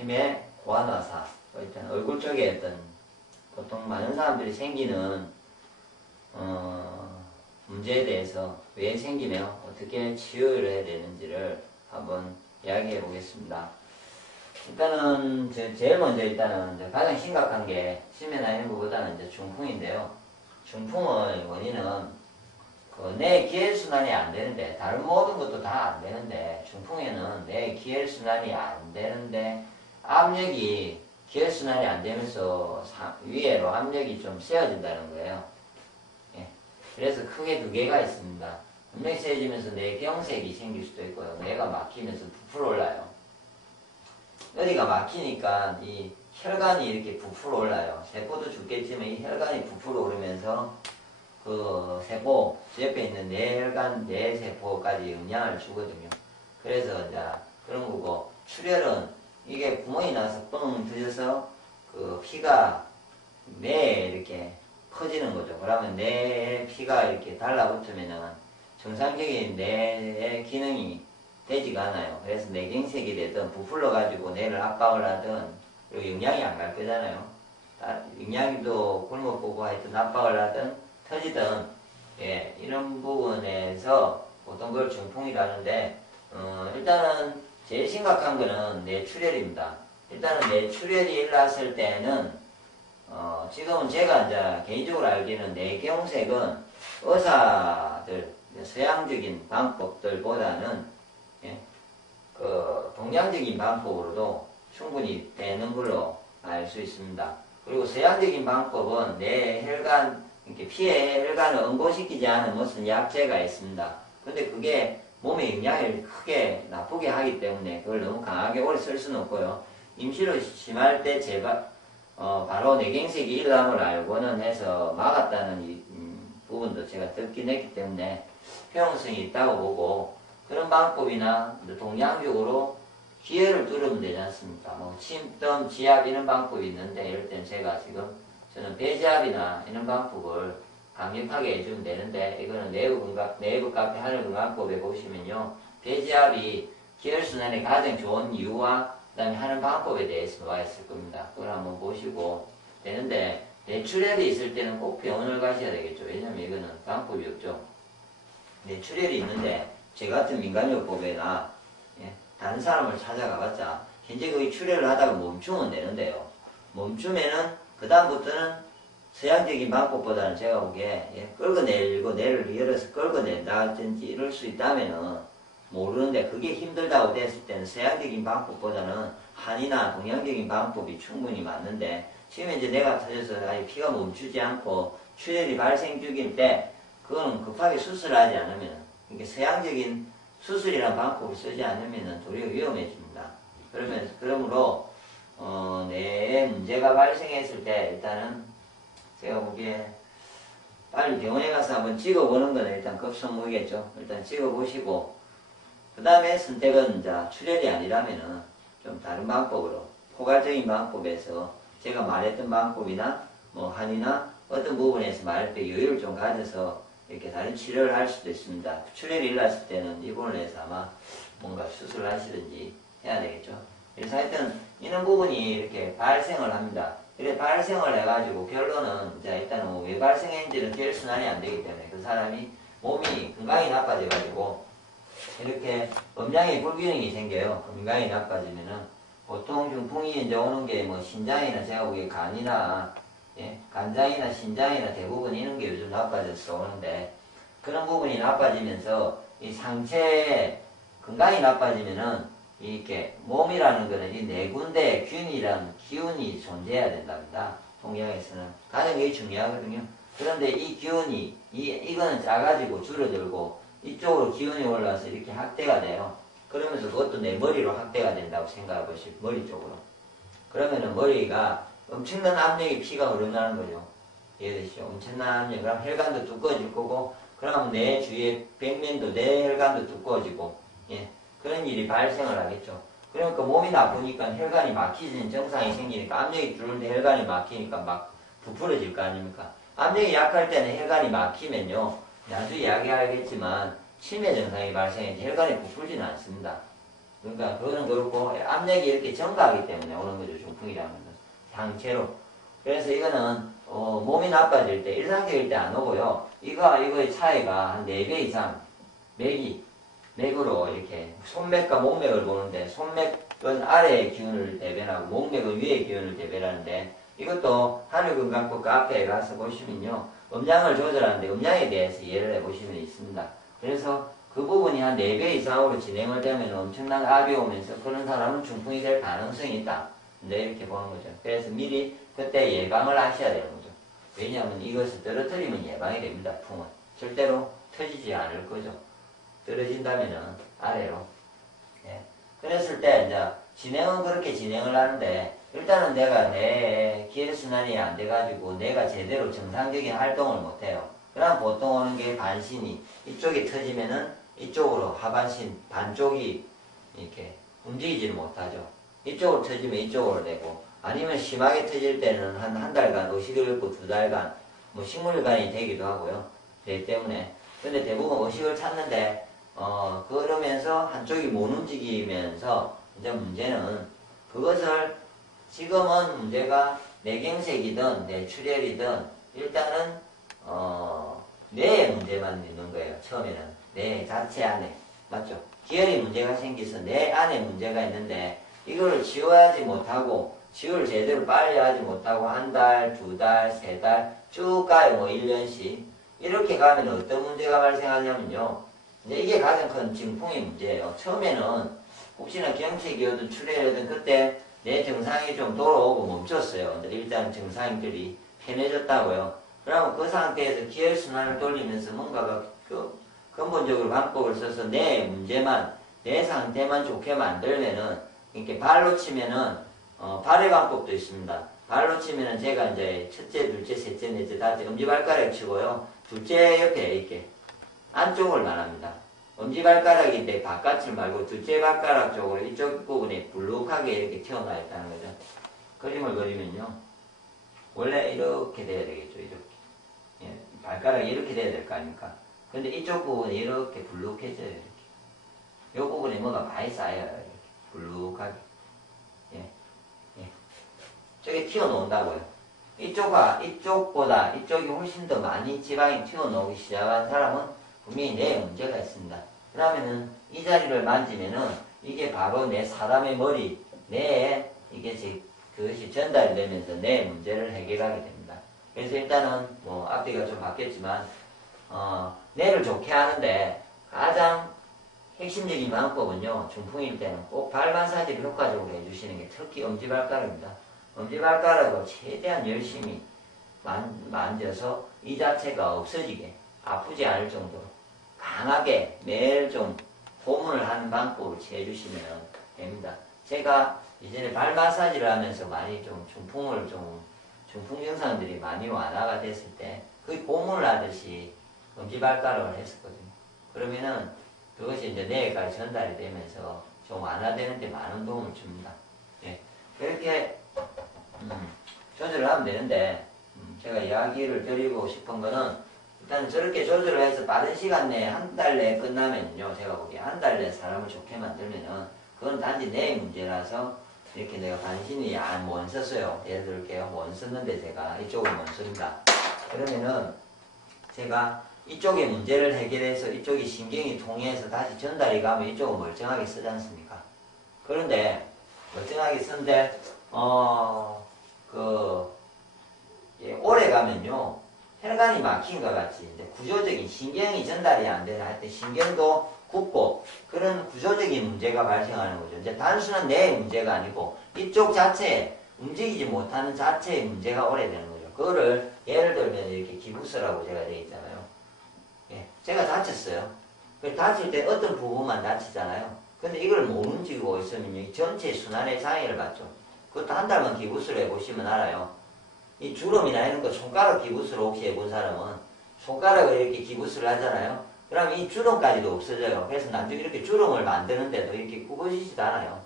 치매, 고환화사, 일단 얼굴 쪽에 어떤 보통 많은 사람들이 생기는 문제에 대해서 왜 생기며 어떻게 치유를 해야 되는지를 한번 이야기해 보겠습니다. 일단은 제일 먼저 일단은 가장 심각한 게 치매나 이런 것보다는 이제 중풍인데요. 중풍의 원인은 내 기혈순환이 안 되는데, 다른 모든 것도 다 안 되는데, 중풍에는 내 기혈순환이 안 되는데, 압력이, 기혈순환이 안 되면서 위에로 압력이 좀 세워진다는 거예요. 예. 그래서 크게 두 개가 있습니다. 압력이 세워지면서 뇌경색이 생길 수도 있고요. 뇌가 막히면서 부풀어 올라요. 어디가 막히니까 이 혈관이 이렇게 부풀어 올라요. 세포도 죽겠지만 이 혈관이 부풀어 오르면서 그 세포, 그 옆에 있는 뇌혈관, 뇌세포까지 영향을 주거든요. 그래서 이제 그런 거고, 출혈은 이게 구멍이 나서 뻥 터져서 그 피가 뇌에 이렇게 퍼지는 거죠. 그러면 뇌에 피가 이렇게 달라붙으면은 정상적인 뇌의 기능이 되지가 않아요. 그래서 뇌경색이 되든 부풀러가지고 뇌를 압박을 하든 그리고 영양이 안 갈 거잖아요. 영양도 굶어보고 하여튼 압박을 하든 터지든, 예, 이런 부분에서 보통 그걸 중풍이라는데, 일단은 제일 심각한 거는 뇌출혈입니다. 일단은 뇌출혈이 일어났을 때는, 지금은 제가 이제 개인적으로 알기는 뇌경색은 의사들, 서양적인 방법들보다는, 예, 그 동양적인 방법으로도 충분히 되는 걸로 알 수 있습니다. 그리고 서양적인 방법은 뇌혈관, 이렇게 피에 혈관을 응고시키지 않은 무슨 약제가 있습니다. 근데 그게 몸에 영향을 크게 나쁘게 하기 때문에 그걸 너무 강하게 오래 쓸 수는 없고요. 임시로 심할 때 바로 뇌경색이 일어남을 알고는 해서 막았다는 부분도 제가 듣긴 했기 때문에 효용성이 있다고 보고, 그런 방법이나 동양적으로 기혈을 뚫으면 되지 않습니까? 뭐 침뜸, 지압 이런 방법이 있는데, 이럴 땐 저는 배지압이나 이런 방법을 강력하게 해주면 되는데, 이거는 내부 카페 하늘건강법에 보시면요, 배지압이 기혈순환에 가장 좋은 이유와 그 다음에 하는 방법에 대해서 나와 있을 겁니다. 그걸 한번 보시고 되는데, 뇌출혈이 있을 때는 꼭 병원을 가셔야 되겠죠. 왜냐면 이거는 방법이 없죠. 뇌출혈이 있는데 제 같은 민간요법에나, 예, 다른 사람을 찾아가봤자 현재 거의 출혈을 하다가 멈추면 되는데요. 멈추면은 그 다음부터는 서양적인 방법보다는 제가 보기에, 예, 끌어내리고 뇌를 열어서 끌어낸다든지 이럴 수 있다면은 모르는데, 그게 힘들다고 됐을 때는 서양적인 방법보다는 한이나 동양적인 방법이 충분히 맞는데, 지금 이제 내가 터져서 아예 피가 멈추지 않고 출혈이 발생 중일 때 그거는 급하게 수술하지 않으면, 이게 서양적인 수술이라는 방법을 쓰지 않으면 도리어 위험해집니다. 그러므로 뇌에 문제가 발생했을 때 일단은 제가 보기에 빨리 병원에 가서 한번 찍어보는 건 일단 급선무겠죠. 일단 찍어보시고, 그 다음에 선택은 이제 출혈이 아니라면은 좀 다른 방법으로, 포괄적인 방법에서 제가 말했던 방법이나 뭐 한이나 어떤 부분에서 말할 때 여유를 좀 가져서 이렇게 다른 치료를 할 수도 있습니다. 출혈이 일어났을 때는 이 부분을 해서 아마 뭔가 수술을 하시든지 해야 되겠죠. 그래서 하여튼 이런 부분이 이렇게 발생을 합니다. 이렇게 발생을 해가지고 결론은 이제 일단은 왜 발생했는지는 혈순환이 안 되기 때문에 그 사람이 몸이 건강이 나빠져가지고 이렇게 음양의 불균형이 생겨요. 건강이 나빠지면은 보통 중풍이 이제 오는 게 뭐 신장이나 제가 보기에 간이나, 예, 간장이나 신장이나 대부분 이런 게 요즘 나빠져서 오는데, 그런 부분이 나빠지면서 이 상체의 건강이 나빠지면은 이렇게 몸이라는 거는 이 네 군데의 균이라는 기운이 존재해야 된답니다. 동양에서는 가장 이게 중요하거든요. 그런데 이 기운이 이거는 작아지고 줄어들고 이쪽으로 기운이 올라와서 이렇게 확대가 돼요. 그러면서 그것도 내 머리로 확대가 된다고 생각해 보시고, 머리 쪽으로. 그러면은 머리가 엄청난 압력의 피가 흐르나는 거죠. 이해되시죠? 엄청난 압력. 그럼 혈관도 두꺼워질 거고, 그러면 내 주위의 백면도 내 혈관도 두꺼워지고, 예, 그런 일이 발생을 하겠죠. 그러니까 몸이 나쁘니까 혈관이 막히는 증상이 생기니까, 압력이 들어오는데 혈관이 막히니까 막 부풀어질 거 아닙니까? 압력이 약할 때는 혈관이 막히면요, 나중에 이야기하겠지만 치매 증상이 발생해서 혈관이 부풀지는 않습니다. 그러니까 그거는 그렇고 압력이 이렇게 증가하기 때문에 오는 거죠. 중풍이라는 것은 상체로. 그래서 이거는 몸이 나빠질 때 일상적일 때 안 오고요. 이거의 차이가 한 4배 이상 맥으로 이렇게 손맥과 목맥을 보는데 손맥은 아래의 기운을 대변하고 목맥은 위의 기운을 대변하는데 이것도 한일건강법 카페에 가서 보시면요. 음량을 조절하는데 음량에 대해서 이해를 해보시면 있습니다. 그래서 그 부분이 한 4배 이상으로 진행을 되면 엄청난 압이 오면서 그런 사람은 중풍이 될 가능성이 있다. 네, 이렇게 보는 거죠. 그래서 미리 그때 예방을 하셔야 되는 거죠. 왜냐하면 이것을 떨어뜨리면 예방이 됩니다. 풍은. 절대로 터지지 않을 거죠. 떨어진다면은 아래로. 예. 그랬을 때 이제 진행은 그렇게 진행을 하는데 일단은 내가 내 기혈순환이 안 돼가지고 내가 제대로 정상적인 활동을 못해요. 그럼 보통 오는 게 반신이 이쪽이 터지면은 이쪽으로 하반신 반쪽이 이렇게 움직이지를 못하죠. 이쪽으로 터지면 이쪽으로 되고 아니면 심하게 터질 때는 한 달간 의식을 잃고 2달간 뭐 식물관이 되기도 하고요. 그렇기 때문에 근데 대부분 의식을 찾는데 그러면서 한쪽이 못 움직이면서 이제 문제는 그것을 지금은 문제가 뇌경색이든 뇌출혈이든 일단은 뇌에 문제만 있는 거예요. 처음에는 뇌 자체 안에 맞죠? 기혈이 문제가 생겨서 뇌 안에 문제가 있는데 이걸 지워야지 못하고 치유를 제대로 빨리 하지 못하고 1달, 2달, 3달 쭉 가요. 뭐 1년씩 이렇게 가면 어떤 문제가 발생하냐면요. 이제 이게 가장 큰 증풍의 문제예요. 처음에는 혹시나 경색이든 출혈이든 그때 내 증상이 좀 돌아오고 멈췄어요. 일단 증상들이 편해졌다고요. 그러면 그 상태에서 기혈순환을 돌리면서 뭔가가 근본적으로 방법을 써서 내 문제만, 내 상태만 좋게 만들면은, 이렇게 발로 치면은, 발의 방법도 있습니다. 발로 치면은 제가 이제 첫째, 둘째, 셋째, 넷째, 다섯째, 엄지발가락 치고요. 둘째 옆에 이렇게 안쪽을 말합니다. 엄지발가락인데 바깥을 말고 둘째 발가락 쪽으로 이쪽 부분에 불룩하게 이렇게 튀어나와 있다는 거죠. 그림을 그리면요. 원래 이렇게 돼야 되겠죠. 이렇게. 예, 발가락이 이렇게 돼야 될 거 아닙니까? 근데 이쪽 부분이 이렇게 불룩해져요. 이렇게. 이 부분에 뭐가 많이 쌓여요. 이렇게. 불룩하게. 예. 예. 저게 튀어나온다고요. 이쪽보다 이쪽이 훨씬 더 많이 지방이 튀어나오기 시작한 사람은 분명히 뇌에 문제가 있습니다. 그러면은 이 자리를 만지면은 이게 바로 내 사람의 머리, 뇌에 이게 그것이 전달이 되면서 뇌 문제를 해결하게 됩니다. 그래서 일단은 뭐 앞뒤가 좀 바뀌었지만 뇌를 좋게 하는데 가장 핵심적인 방법은요. 중풍일 때는 꼭 발 마사지를 효과적으로 해주시는 게 특히 엄지발가락입니다. 엄지발가락을 최대한 열심히 만져서 이 자체가 없어지게 아프지 않을 정도로 강하게 매일 좀 고문을 하는 방법을 취해주시면 됩니다. 제가 이전에 발 마사지를 하면서 많이 좀 중풍 증상들이 많이 완화가 됐을 때 거의 고문을 하듯이 엄지발가락을 했었거든요. 그러면은 그것이 이제 뇌에까지 전달이 되면서 좀 완화되는 데 많은 도움을 줍니다. 예. 그렇게 조절을 하면 되는데 제가 이야기를 드리고 싶은 거는 일단 저렇게 조절을 해서 빠른 시간 내에 한 달 내에 끝나면요. 제가 보기에 한 달 내에 사람을 좋게 만들면은 그건 단지 내 문제라서 이렇게 내가 관심이 못 썼어요. 예를 들게요. 못 썼는데 제가 이쪽을 못 씁니다. 그러면은 제가 이쪽의 문제를 해결해서 이쪽이 신경이 통해서 다시 전달이 가면 이쪽은 멀쩡하게 쓰지 않습니까? 그런데 멀쩡하게 쓰는데 오래 가면요. 혈관이 막힌 것 같이 이제 구조적인 신경이 전달이 안 되는 하여튼 신경도 굽고 그런 구조적인 문제가 발생하는 거죠. 이제 단순한 뇌의 문제가 아니고 이쪽 자체에 움직이지 못하는 자체의 문제가 오래되는 거죠. 그거를 예를 들면 이렇게 기부스라고 제가 되어 있잖아요. 예, 제가 다쳤어요. 다칠 때 어떤 부분만 다치잖아요. 근데 이걸 못 움직이고 있으면 전체 순환의 장애를 받죠. 그것도 한 달만 기부스를 해보시면 알아요. 이 주름이나 이런 거 손가락 기부스를 혹시 해본 사람은 손가락을 이렇게 기부스를 하잖아요. 그러면 이 주름까지도 없어져요. 그래서 나중에 이렇게 주름을 만드는데도 이렇게 굽어지지도 않아요.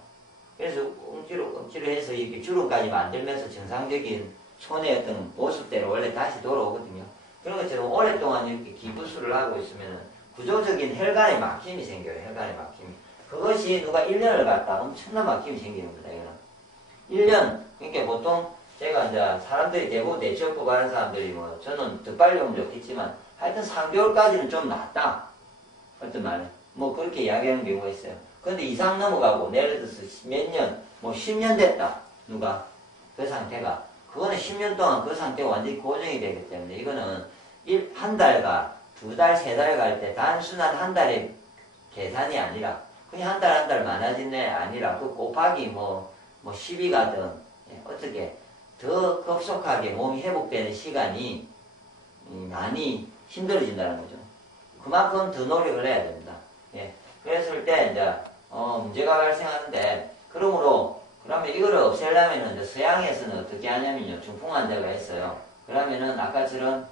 그래서 억지로 해서 이렇게 주름까지 만들면서 정상적인 손의 어떤 모습대로 원래 다시 돌아오거든요. 그런 것처럼 오랫동안 이렇게 기부스를 하고 있으면 구조적인 혈관의 막힘이 생겨요. 혈관의 막힘이. 그것이 누가 1년을 갖다 엄청난 막힘이 생기는 겁니다. 이거는 1년, 그러니까 보통 제가 이제 사람들이 대부분 대체육법 하는 사람들이 뭐 저는 더 빨리 오면 좋겠지만 하여튼 3개월까지는 좀 낫다. 어떤 말은 뭐 그렇게 이야기하는 경우가 있어요. 그런데 이상 넘어가고 예를 들어서 몇 년, 뭐 10년 됐다. 누가 그 상태가 그거는 10년 동안 그 상태가 완전히 고정이 되기 때문에 이거는 한 달과 두 달, 세 달 갈 때 단순한 한 달의 계산이 아니라 그냥 한 달 한 달 많아지네 아니라 그 곱하기 뭐 10이 가든 어떻게 더 급속하게 몸이 회복되는 시간이 많이 힘들어진다는 거죠. 그만큼 더 노력을 해야 됩니다. 예. 그랬을 때 이제 문제가 발생하는데 그러면 이거를 없애려면 이제 서양에서는 어떻게 하냐면요. 중풍 환자가 있어요. 그러면은 아까처럼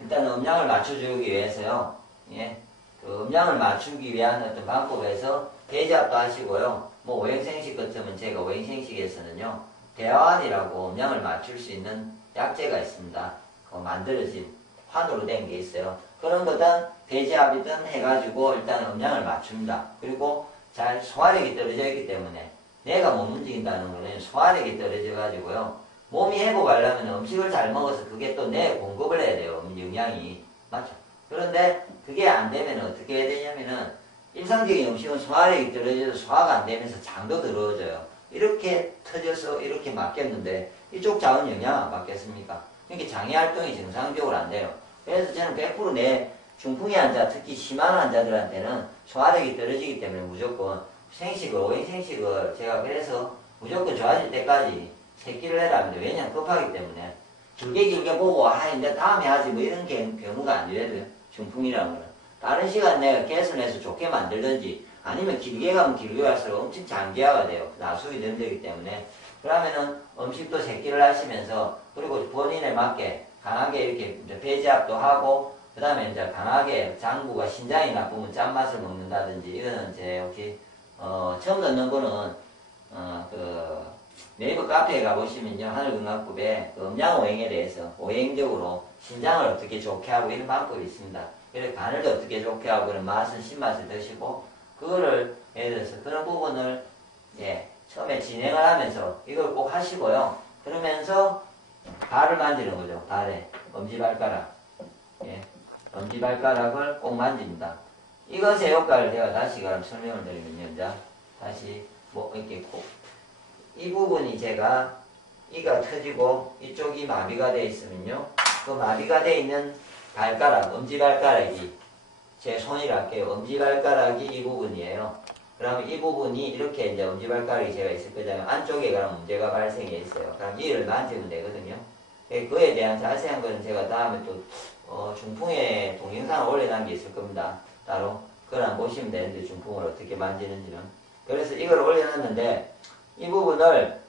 일단 음량을 맞춰주기 위해서요. 예. 그 음량을 맞추기 위한 어떤 방법에서 배제압도 하시고요. 뭐 오행생식 같으면 제가 오행생식에서는요. 대화환이라고 음량을 맞출 수 있는 약재가 있습니다. 만들어진 환으로 된 게 있어요. 그런 거든 배제압이든 해가지고 일단 음량을 맞춥니다. 그리고 잘 소화력이 떨어져 있기 때문에 내가 못 움직인다는 거는 소화력이 떨어져 가지고요. 몸이 회복하려면 음식을 잘 먹어서 그게 또 내 공급을 해야 돼요. 영양이. 맞죠? 그런데 그게 안 되면 어떻게 해야 되냐면은 일상적인 음식은 소화력이 떨어져서 소화가 안 되면서 장도 더러워져요. 이렇게 터져서 이렇게 막혔는데 이쪽 장은 영양 안 받겠습니까? 그러니까 장의 활동이 정상적으로 안 돼요. 그래서 저는 100% 내 중풍의 환자, 특히 심한 환자들한테는 소화력이 떨어지기 때문에 무조건 오행생식을 제가 그래서 무조건 좋아질 때까지 새끼를 해라 하는데 왜냐면 급하기 때문에 길게 보고 이제 다음에 하지 뭐 이런 경우가 아니래도요. 중풍이라는 거는 다른 시간 내가 개선해서 좋게 만들든지 아니면 길게 가면 길게 갈수록 엄청 장기화가 돼요. 나수이 된다기 때문에 그러면은 음식도 새끼를 하시면서 그리고 본인에 맞게 강하게 이렇게 이제 배제압도 하고 그 다음에 이제 강하게 장부가 신장이 나쁘면 짠맛을 먹는다든지 이거는 이제 혹시 처음 듣는 거는 그 네이버 카페에 가보시면요 하늘건강법에 그 음양오행에 대해서 오행적으로 신장을 어떻게 좋게 하고 이런 방법이 있습니다. 그래서 간을 어떻게 좋게 하고 그런 맛은 신맛을 드시고 그거를 예를 들어서 그런 부분을 처음에 진행을 하면서 이걸 꼭 하시고요. 그러면서 발을 만지는 거죠. 발에 엄지발가락 엄지발가락을 꼭 만집니다. 이것의 효과를 제가 다시 그럼 설명을 드리면요. 자, 다시 뭐 이렇게 이 부분이 제가 이가 터지고 이쪽이 마비가 되어 있으면요. 그 마비가 되어 있는 발가락, 엄지발가락이 제 손이라 할게요. 엄지발가락이 이 부분이에요. 그러면 이 부분이 이렇게 이제 엄지발가락이 제가 있을 거잖아요. 안쪽에 그럼 문제가 발생해 있어요. 그럼 이를 만지면 되거든요. 그에 대한 자세한 거는 제가 다음에 또 중풍의 동영상을 올려놓은 게 있을 겁니다. 따로 그걸 한번 보시면 되는데 중풍을 어떻게 만지는지는. 그래서 이걸 올려놨는데 이 부분을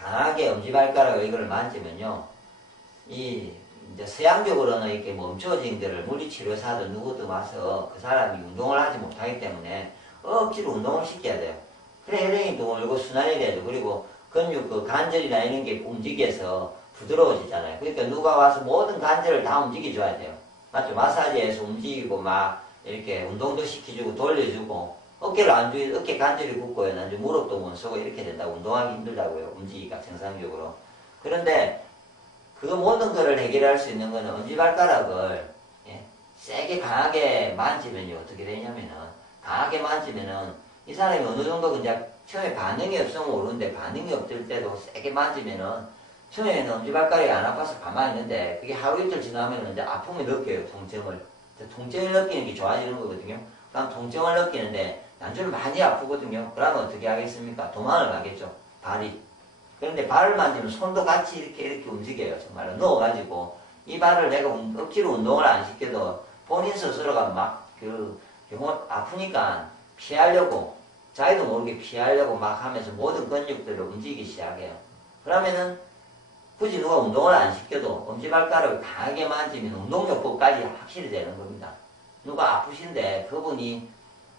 강하게 엄지발가락으로 이걸 만지면요. 이제 서양적으로는 이렇게 멈춰진 데를 물리치료사도 누구도 와서 그 사람이 운동을 하지 못하기 때문에 억지로 운동을 시켜야 돼요. 그래 혈액이 돌고 순환이 돼야죠. 그리고 근육 그 관절이나 이런 게 움직여서 부드러워지잖아요. 그러니까 누가 와서 모든 관절을 다 움직여줘야 돼요. 맞죠? 마사지에서 움직이고 막 이렇게 운동도 시켜주고 돌려주고 어깨를 안 주면 어깨 관절이 굳고요. 나중에 무릎도 못 서고 이렇게 된다고 운동하기 힘들다고요. 움직이기가 정상적으로. 그런데 그 모든 거를 해결할 수 있는 거는 엄지발가락을 세게 강하게 만지면요. 어떻게 되냐면은 강하게 만지면은 이 사람이 어느 정도 그냥 처음에 반응이 없으면 모르는데 반응이 없을 때도 세게 만지면은 처음에는 엄지발가락이 안 아파서 가만히 있는데 그게 하루 이틀 지나면 이제 아픔을 느껴요. 통증을 느끼는 게 좋아지는 거거든요. 그럼 통증을 느끼는데 난주는 많이 아프거든요. 그러면 어떻게 하겠습니까? 도망을 가겠죠. 발이. 그런데 발을 만지면 손도 같이 이렇게 움직여요. 정말로 넣어가지고 이 발을 내가 억지로 운동을 안 시켜도 본인 스스로가 막 아프니까 피하려고 자기도 모르게 피하려고 막 하면서 모든 근육들을 움직이기 시작해요. 그러면은 굳이 누가 운동을 안 시켜도 엄지발가락을 강하게 만지면 운동요법까지 확실히 되는 겁니다. 누가 아프신데 그분이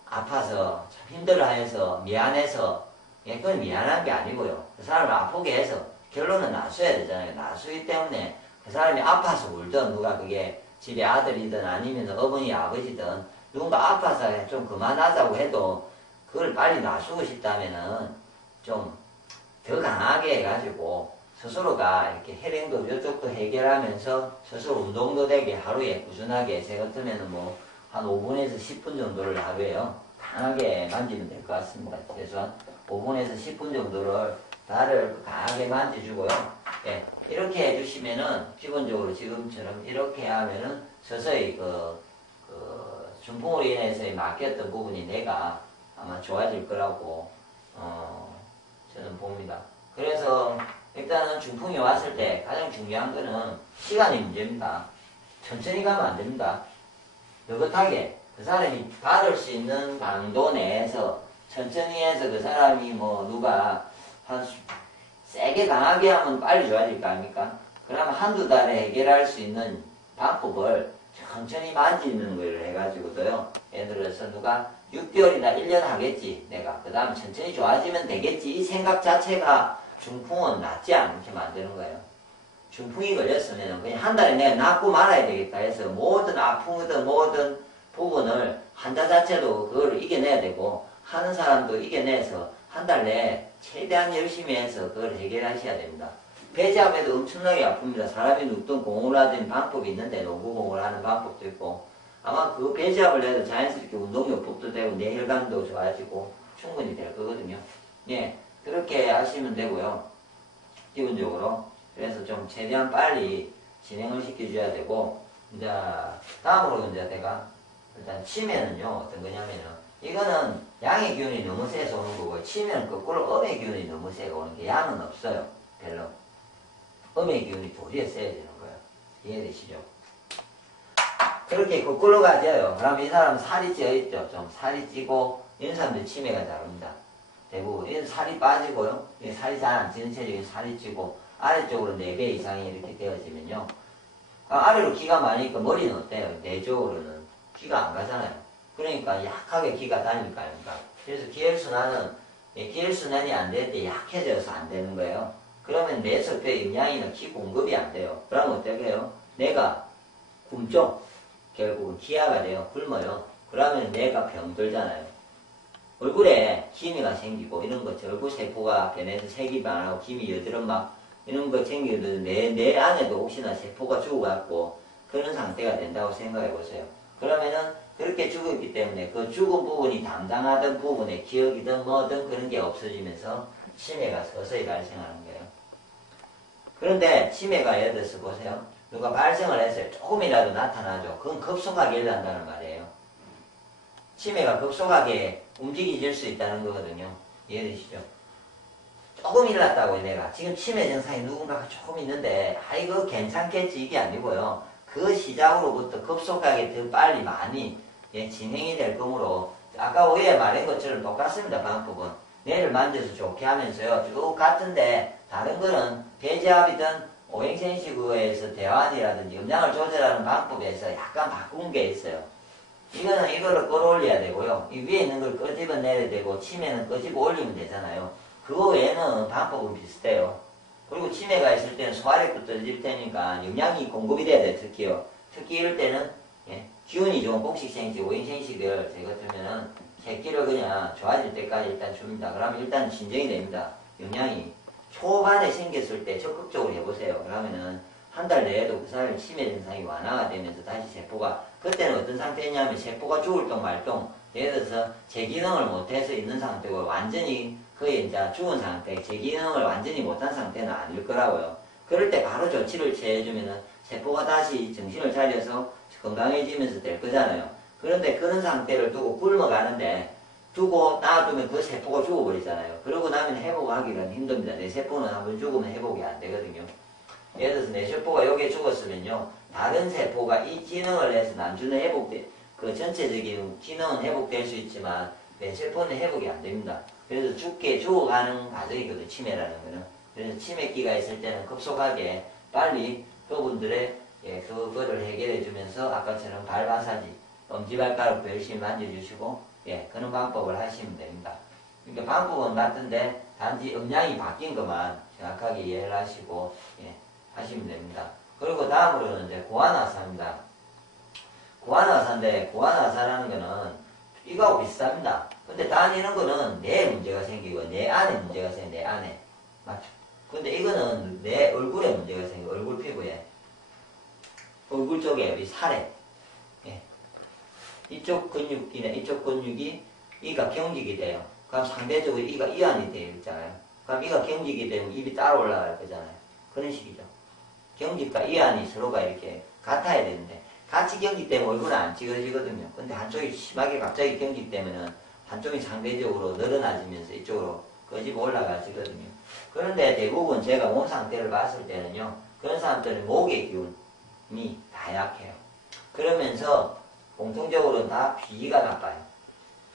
아파서 참 힘들어해서 미안해서 그건 미안한 게 아니고요. 그 사람을 아프게 해서 결론은 놔줘야 되잖아요. 놔주기 때문에 그 사람이 아파서 울든 누가 그게 집에 아들이든 아니면 어머니 아버지든 누군가 아파서 좀 그만하자고 해도 그걸 빨리 놔주고 싶다면은 좀 더 강하게 해가지고 스스로가 이렇게 혈행도 이쪽도 해결하면서 스스로 운동도 되게 하루에 꾸준하게 제 같으면은 뭐 한 5분에서 10분 정도를 하루에요. 강하게 만지면 될 것 같습니다. 최소한 5분에서 10분 정도를 발을 강하게 만져주고요. 예, 이렇게 해주시면은 기본적으로 지금처럼 이렇게 하면은 서서히 중풍으로 인해서 막혔던 부분이 내가 아마 좋아질 거라고 저는 봅니다. 그래서 일단은 중풍이 왔을 때 가장 중요한 거는 시간이 문제입니다. 천천히 가면 안 됩니다. 느긋하게 그 사람이 받을 수 있는 강도 내에서 천천히 해서 그 사람이 뭐 누가 한 세게 강하게 하면 빨리 좋아질 거 아닙니까? 그러면 한두 달에 해결할 수 있는 방법을 천천히 만지는 걸 해가지고도요. 예를 들어서 누가 6개월이나 1년 하겠지 내가 그 다음 천천히 좋아지면 되겠지 이 생각 자체가 중풍은 낫지 않게 만드는 거예요. 중풍이 걸렸으면 그냥 한 달에 내가 낫고 말아야 되겠다 해서 모든 아픔이든 모든 부분을 환자 자체도 그걸 이겨내야 되고 하는 사람도 이겨내서 한 달 내에 최대한 열심히 해서 그걸 해결하셔야 됩니다. 배제압에도 엄청나게 아픕니다. 사람이 눕든 공을 하든 방법이 있는데 농구공을 하는 방법도 있고 아마 그 배제압을 해도 자연스럽게 운동요법도 되고 뇌혈관도 좋아지고 충분히 될 거거든요. 예, 그렇게 하시면 되고요. 기본적으로. 그래서 좀 최대한 빨리 진행을 시켜줘야 되고 이제 다음으로 이제 내가 일단 치매는요 어떤 거냐면은 이거는 양의 기운이 너무 세서 오는 거고 치매는 거꾸로 음의 기운이 너무 세게 오는 게 양은 없어요. 별로. 음의 기운이 도리에 세야 되는 거예요. 이해되시죠? 그렇게 거꾸로 가져요. 그럼 이 사람은 살이 찌어 있죠. 좀 살이 찌고 이런 사람들 치매가 잘 옵니다. 대부분 이런 살이 빠지고요. 살이 잘 안 찌는 체중이 살이 찌고 아래쪽으로 4배 이상이 이렇게 되어지면요. 아래로 기가 많으니까 머리는 어때요? 내쪽으로는 기가 안 가잖아요. 그러니까 약하게 기가 다닐 거 아닙니까? 그래서 기혈순환이 안 될 때 약해져서 안 되는 거예요. 그러면 내 섭의 영양이나 기 공급이 안 돼요. 그러면 어떻게 해요? 내가 굶죠? 결국은 기아가 돼요. 굶어요. 그러면 내가 병들잖아요. 얼굴에 기미가 생기고 이런 거 얼굴 세포가 변해서 색이 변하고 기미 여드름 막 이런 거 생기도 내 안에도 혹시나 세포가 죽어갖고 그런 상태가 된다고 생각해 보세요. 그러면은 그렇게 죽었기 때문에 그 죽은 부분이 담당하던 부분에 기억이든 뭐든 그런 게 없어지면서 치매가 서서히 발생하는 거예요. 그런데 치매가 예를 들어서 보세요. 누가 발생을 했어요. 조금이라도 나타나죠. 그건 급속하게 일어난다는 말이에요. 치매가 급속하게 움직여질 수 있다는 거거든요. 이해되시죠? 조금 일어났다고 내가 지금 치매 증상이 누군가가 조금 있는데 이거 괜찮겠지 이게 아니고요. 그 시작으로부터 급속하게 더 빨리 많이 진행이 될 거므로 아까 위에 말한 것처럼 똑같습니다. 방법은 뇌를 만져서 좋게 하면서요. 쭉 같은데 다른 거는 배제압이든 오행생식에서 대환이라든지 음량을 조절하는 방법에서 약간 바꾼 게 있어요. 이거는 이거를 끌어올려야 되고요. 이 위에 있는 걸 끄집어 내야 되고 치매는 끄집어 올리면 되잖아요. 그거 외에는 방법은 비슷해요. 그리고 치매가 있을 때는 소화력도 떨어질 테니까 영양이 공급이 돼야 돼요. 특히 이럴 때는 기운이 좋은 곡식생식, 오행생식을 제 같으면은 새끼를 그냥 좋아질 때까지 일단 줍니다. 그러면 일단 진정이 됩니다. 영양이 초반에 생겼을 때 적극적으로 해보세요. 그러면은 한 달 내에도 그 사람의 치매 증상이 완화가 되면서 다시 세포가 그때는 어떤 상태냐면 세포가 죽을 동 말동 예를 들어서 재기능을 못해서 있는 상태고 완전히 거의 이제 죽은 상태 재기능을 완전히 못한 상태는 아닐 거라고요. 그럴 때 바로 조치를 취해주면은 세포가 다시 정신을 차려서 건강해지면서 될 거잖아요. 그런데 그런 상태를 두고 굶어가는데 두고 놔두면 그 세포가 죽어버리잖아요. 그러고 나면 회복하기는 힘듭니다. 내 세포는 한번 죽으면 회복이 안 되거든요. 예를 들어서 내 세포가 여기에 죽었으면요. 다른 세포가 이 기능을 해서 남주는 그 전체적인 기능은 회복될 수 있지만 내 세포는 회복이 안 됩니다. 그래서 죽어가는 과정이거든요. 치매라는 거는. 그래서 치매기가 있을 때는 급속하게 빨리 그분들의 그거를 해결해 주면서 아까처럼 발 마사지, 엄지발가락도 열심히 만져주시고 그런 방법을 하시면 됩니다. 그러니까 방법은 같은데 단지 음량이 바뀐 것만 정확하게 이해를 하시고 하시면 됩니다. 그리고 다음으로는 이제 고아나사입니다. 고환화사인데 고환화사라는 거는 이거하고 비슷합니다. 근데 다니는 거는 내 문제가 생기고 내 안에 문제가 생겨. 내 안에 맞죠? 근데 이거는 내 얼굴에 문제가 생겨. 얼굴 피부에 얼굴 쪽에 이 살에 예. 이쪽 근육이나 이쪽 근육이 이가 경직이 돼요. 그럼 상대적으로 이가 이완이 되어 있잖아요. 그럼 이가 경직이 되면 입이 따라 올라갈 거잖아요. 그런 식이죠. 경직과 이완이 서로가 이렇게 같아야 되는데 같이 경직되면 얼굴은 안 찌그러지거든요. 근데 한쪽이 심하게 갑자기 경직되면은 한쪽이 상대적으로 늘어나지면서 이쪽으로 꺼지고 올라가지거든요. 그런데 대부분 제가 몸 상태를 봤을 때는요, 그런 사람들은 목의 기운이 다 약해요. 그러면서 공통적으로 다 비위가 나빠요.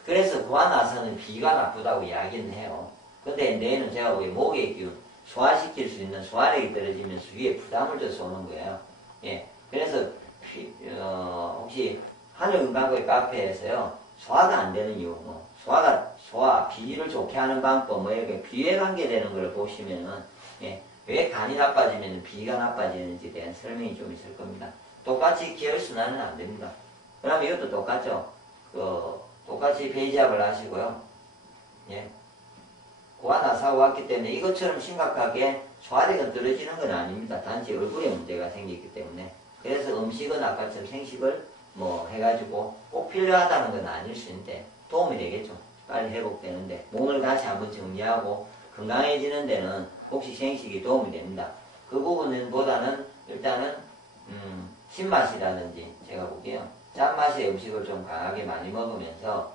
그래서 고환아사는 비위가 나쁘다고 이야기는 해요. 근데 뇌는 제가 보기에 목의 기운, 소화시킬 수 있는 소화력이 떨어지면서 위에 부담을 줘서 오는 거예요. 예. 그래서 혹시 하늘건강의 카페에서요, 소화가 안 되는 이유, 비위를 좋게 하는 방법, 뭐 이렇게 비위에 관계되는 걸 보시면은, 예, 왜 간이 나빠지면 비위가 나빠지는지에 대한 설명이 좀 있을 겁니다. 똑같이 기혈순환은 안 됩니다. 그럼 이것도 똑같죠. 똑같이 배지압을 하시고요. 예. 고환아사가 왔기 때문에 이것처럼 심각하게 소화력은 떨어지는 건 아닙니다. 단지 얼굴에 문제가 생기기 때문에. 그래서 음식은 아까처럼 생식을 뭐 해가지고 꼭 필요하다는 건 아닐 수 있는데 도움이 되겠죠. 빨리 회복되는데 몸을 다시 한번 정리하고 건강해지는 데는 혹시 생식이 도움이 됩니다. 그 부분은 보다는 일단은 신맛이라든지 제가 보기에요. 짠맛의 음식을 좀 강하게 많이 먹으면서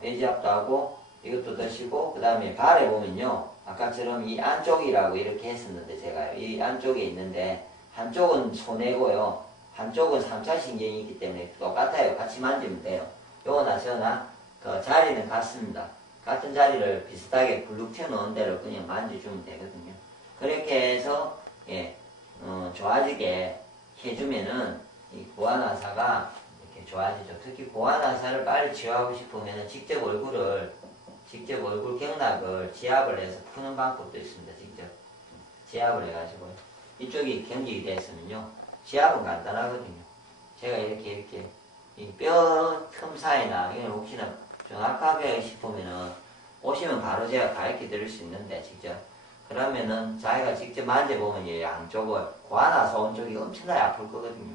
배지압도 하고 이것도 드시고 그 다음에 발에 보면요. 아까처럼 이 안쪽이라고 이렇게 했었는데 제가 이 안쪽에 있는데 한쪽은 손해고요. 한쪽은 3차 신경이 있기 때문에 똑같아요. 같이 만지면 돼요. 요거나 저나 그 자리는 같습니다. 같은 자리를 비슷하게 굴룩 튀어놓은 대로 그냥 만져주면 되거든요. 그렇게 해서 예, 좋아지게 해주면은 이 고환아사가 이렇게 좋아지죠. 특히 고환아사를 빨리 치유하고 싶으면 직접 얼굴 경락을 지압을 해서 푸는 방법도 있습니다. 직접 지압을 해가지고 이쪽이 경직이 됐으면요, 지압은 간단하거든요. 제가 이렇게 이 뼈 틈 사이나 이건 혹시나 정확하게 싶으면은 오시면 바로 제가 가르쳐 드릴 수 있는데 직접 그러면은 자기가 직접 만져보면 이 양쪽을 고환아사 온 쪽이 엄청나게 아플 거거든요.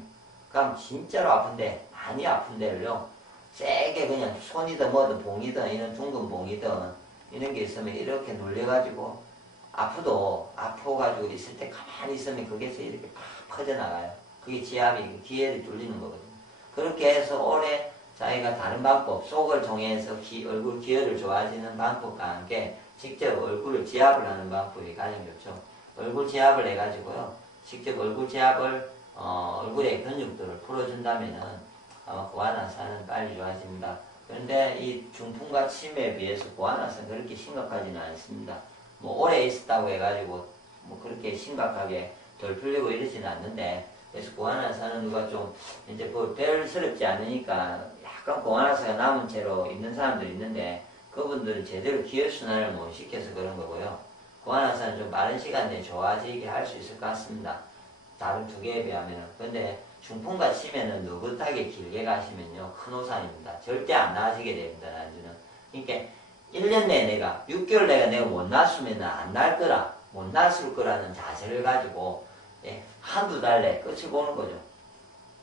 그럼 진짜로 아픈데 많이 아픈 데를요 세게 그냥 손이든 뭐든 봉이든 이런 둥근 봉이든 이런 게 있으면 이렇게 눌려가지고 아파가지고 있을 때 가만히 있으면 거기에서 이렇게 팍 퍼져나가요. 그게 지압이 기혈이 뚫리는 거거든요. 그렇게 해서 오래 자기가 다른 방법, 속을 통해서 얼굴 기혈을 좋아지는 방법과 함께 직접 얼굴을 지압을 하는 방법이 가장 좋죠. 얼굴 지압을 해가지고요. 직접 얼굴 지압을 얼굴의 근육들을 풀어준다면은 고환아사는 빨리 좋아집니다. 그런데 이 중풍과 치매에 비해서 고환아사는 그렇게 심각하지는 않습니다. 뭐 오래 있었다고 해가지고 뭐 그렇게 심각하게 덜 풀리고 이러지는 않는데 그래서 고환아사는 누가 좀 이제 뭐 별스럽지 않으니까 약간 고환아사가 남은 채로 있는 사람들이 있는데 그분들은 제대로 기혈순환을 못 시켜서 그런 거고요. 고환아사는 좀 빠른 시간 내에 좋아지게 할 수 있을 것 같습니다. 다른 두 개에 비하면은. 근데 중풍과 치매는 느긋하게 길게 가시면요 큰 오산입니다. 절대 안 나아지게 됩니다. 나중에는. 그러니까 1년 내에 6개월 내가 못 났으면 안 날 거라, 못 났을 거라는 자세를 가지고 예, 한두 달 내에 끝을 보는 거죠.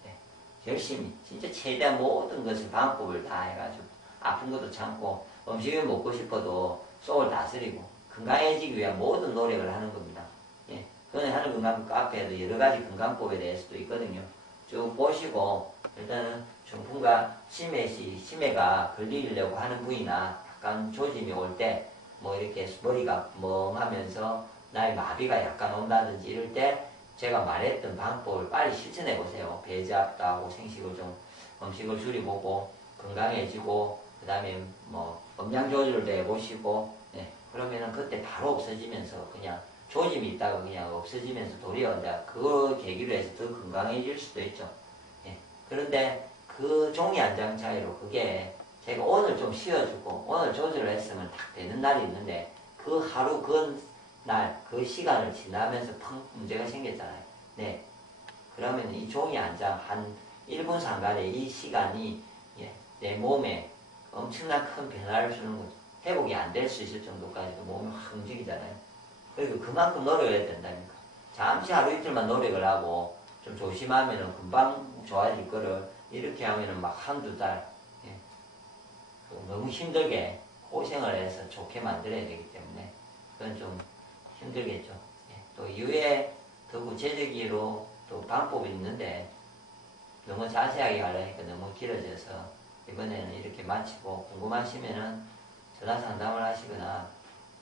예, 열심히 진짜 최대한 모든 것을 방법을 다 해가지고 아픈 것도 참고 음식을 먹고 싶어도 속을 다스리고 건강해지기 위한 모든 노력을 하는 겁니다. 예, 그거는 하늘건강 카페에도 여러 가지 건강법에 대해서도 있거든요. 쭉 보시고 일단은 중풍과 치매가 걸리려고 하는 부위나 약간 조짐이 올 때 뭐 이렇게 머리가 멍하면서 나의 마비가 약간 온다든지 이럴 때 제가 말했던 방법을 빨리 실천해 보세요. 배제압도 하고 생식을 좀 음식을 줄여보고 건강해지고 그 다음에 뭐 음량 조절도 해보시고 네. 그러면은 그때 바로 없어지면서 그냥 조짐이 있다가 그냥 없어지면서 도리어 이제 그 계기로 해서 더 건강해질 수도 있죠. 예. 그런데 그 종이 한 장 차이로 그게 제가 오늘 좀 쉬어주고 오늘 조절을 했으면 딱 되는 날이 있는데 그 하루 그 시간을 지나면서 펑 문제가 생겼잖아요. 네. 그러면 이 종이 한 장 한 1분 상간의 이 시간이 내 몸에 엄청난 큰 변화를 주는 거죠. 회복이 안 될 수 있을 정도까지도 몸이 확 움직이잖아요. 그리고 그만큼 노력을 해야 된다니까. 잠시 하루 이틀만 노력을 하고 좀 조심하면은 금방 좋아질 거를 이렇게 하면은 막 한두 달, 너무 힘들게 고생을 해서 좋게 만들어야 되기 때문에 그건 좀 힘들겠죠. 또 이후에 더 구체적으로 또 방법이 있는데 너무 자세하게 하려니까 너무 길어져서 이번에는 이렇게 마치고 궁금하시면은 전화 상담을 하시거나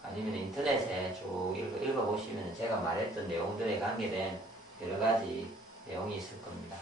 아니면 인터넷에 쭉 읽어보시면 제가 말했던 내용들에 관계된 여러 가지 내용이 있을 겁니다.